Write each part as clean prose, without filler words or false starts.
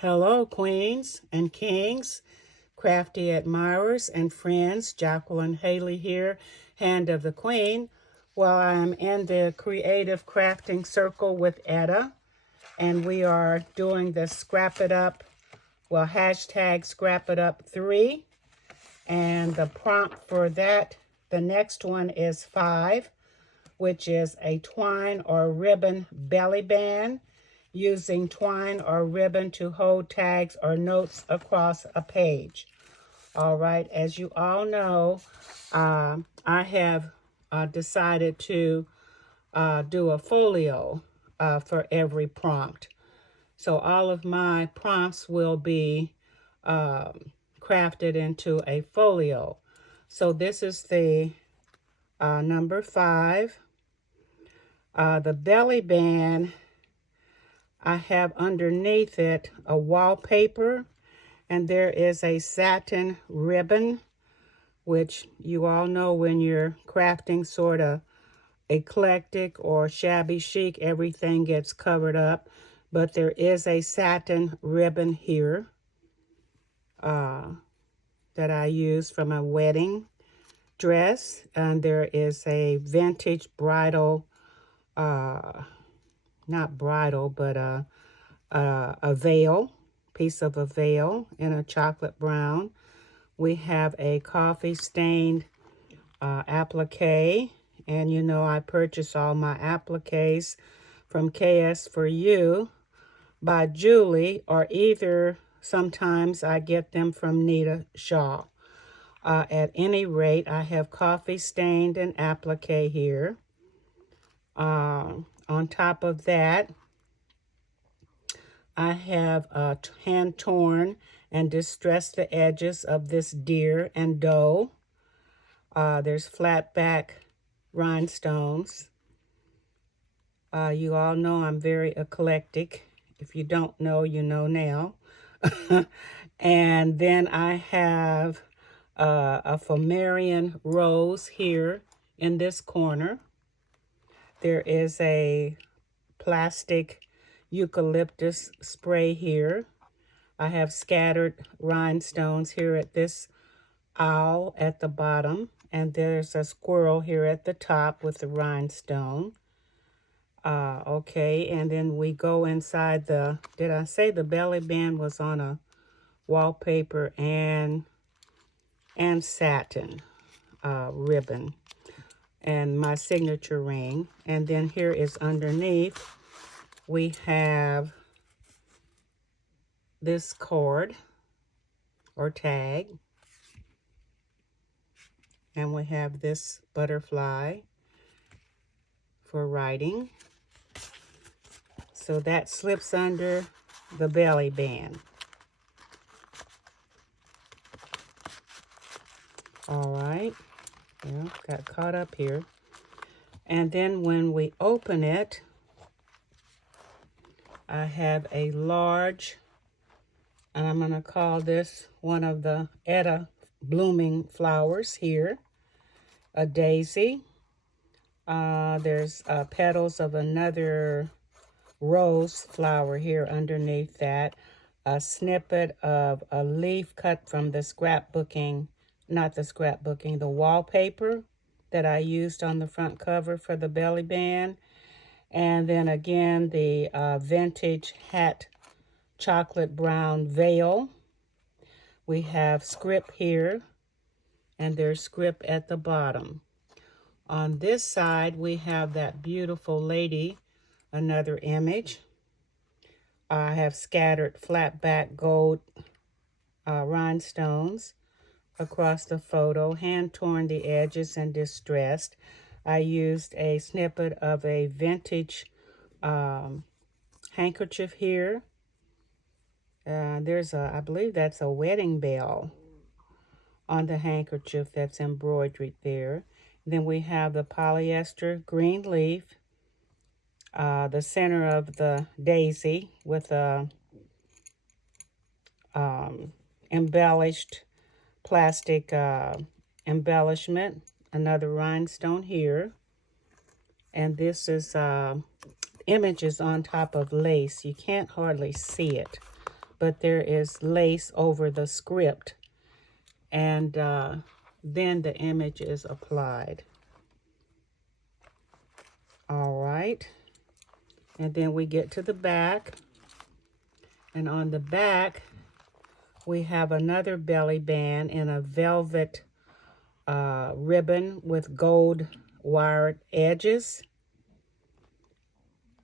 Hello, queens and kings, crafty admirers and friends. Jacqueline Haley here, Hand of the Queen. Well, I'm in the Creative Crafting Circle with Etta, and we are doing the Scrap It Up, hashtag Scrap It Up 3. And the prompt for that, the next one is 5, which is a twine or ribbon belly band, using twine or ribbon to hold tags or notes across a page. All right, as you all know, I have decided to do a folio for every prompt. So all of my prompts will be crafted into a folio. So this is the number 5. The belly band, I have underneath it a wallpaper, and there is a satin ribbon, which you all know when you're crafting sort of eclectic or shabby chic, everything gets covered up. But there is a satin ribbon here that I use from a wedding dress, and there is a vintage bridal not bridal, but a veil, piece of a veil in a chocolate brown. We have a coffee stained applique, and you know I purchase all my appliques from KS for You by Julie, or either sometimes I get them from Nita Shaw. At any rate, I have coffee stained and applique here. On top of that, I have hand torn and distressed the edges of this deer and doe. There's flat back rhinestones. You all know I'm very eclectic. If you don't know, you know now. And then I have a Fomarian rose here in this corner. There is a plastic eucalyptus spray here. I have scattered rhinestones here at this owl at the bottom, and there's a squirrel here at the top with the rhinestone. Okay, and then we go inside the, did I say the belly band was on a wallpaper and satin ribbon, and my signature ring. And then here is underneath, we have this cord or tag, and we have this butterfly for writing. So that slips under the belly band. All right, yeah, got caught up here. And then when we open it, I have a large, and I'm going to call this one of the Etta blooming flowers here, a daisy. There's petals of another rose flower here underneath that, a snippet of a leaf cut from the scrapbooking, not the scrapbooking, the wallpaper that I used on the front cover for the belly band. And then again, the vintage hat chocolate brown veil. We have script here, and there's script at the bottom. On this side, we have that beautiful lady, another image. I have scattered flat back gold rhinestones across the photo, hand torn the edges and distressed. I used a snippet of a vintage handkerchief here. There's a, I believe that's a wedding bell on the handkerchief that's embroidered there. Then we have the polyester green leaf, the center of the daisy with a embellished plastic embellishment, another rhinestone here. And this is images on top of lace. You can't hardly see it, but there is lace over the script, and then the image is applied. All right, and then we get to the back, and on the back we have another belly band in a velvet ribbon with gold wired edges.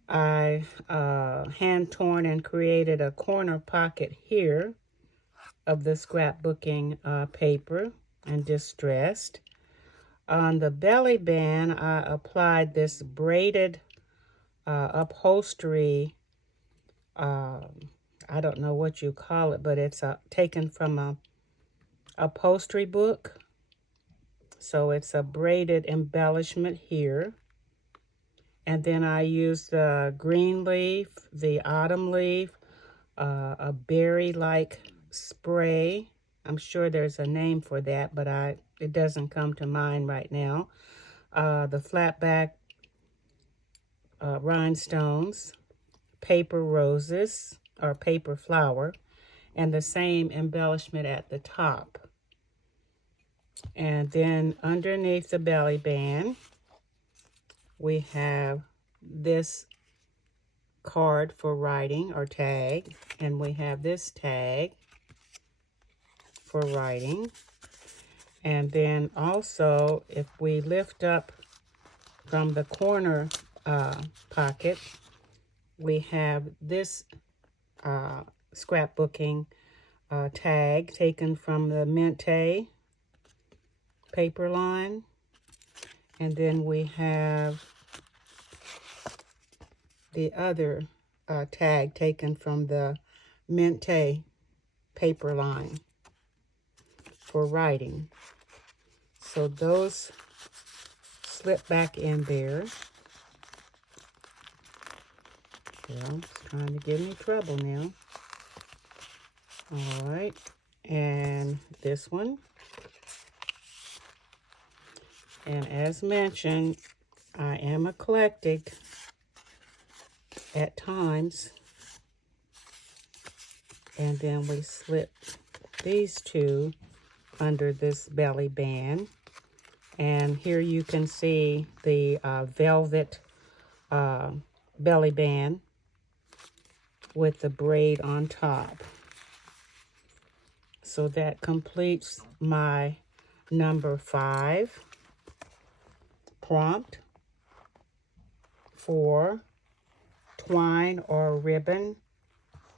I hand torn and created a corner pocket here of the scrapbooking paper and distressed. On the belly band, I applied this braided upholstery, I don't know what you call it, but it's taken from a upholstery book. So it's a braided embellishment here. And then I used the green leaf, the autumn leaf, a berry-like spray. I'm sure there's a name for that, but it doesn't come to mind right now. The flat back rhinestones, paper roses, or paper flower, and the same embellishment at the top. And then underneath the belly band, we have this card for writing or tag, and we have this tag for writing. And then also, if we lift up from the corner pocket, we have this scrapbooking tag taken from the Mente paper line. And then we have the other tag taken from the Mente paper line for writing. So those slip back in there. Well, it's trying to give me trouble now. All right, and this one. And as mentioned, I am eclectic at times. And then we slip these two under this belly band. And here you can see the velvet belly band with the braid on top. So that completes my number 5 prompt for twine or ribbon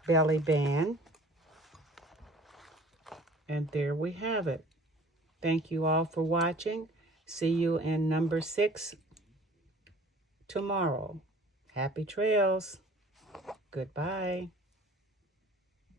belly band. And there we have it. Thank you all for watching. See you in number 6 tomorrow. Happy trails. Goodbye.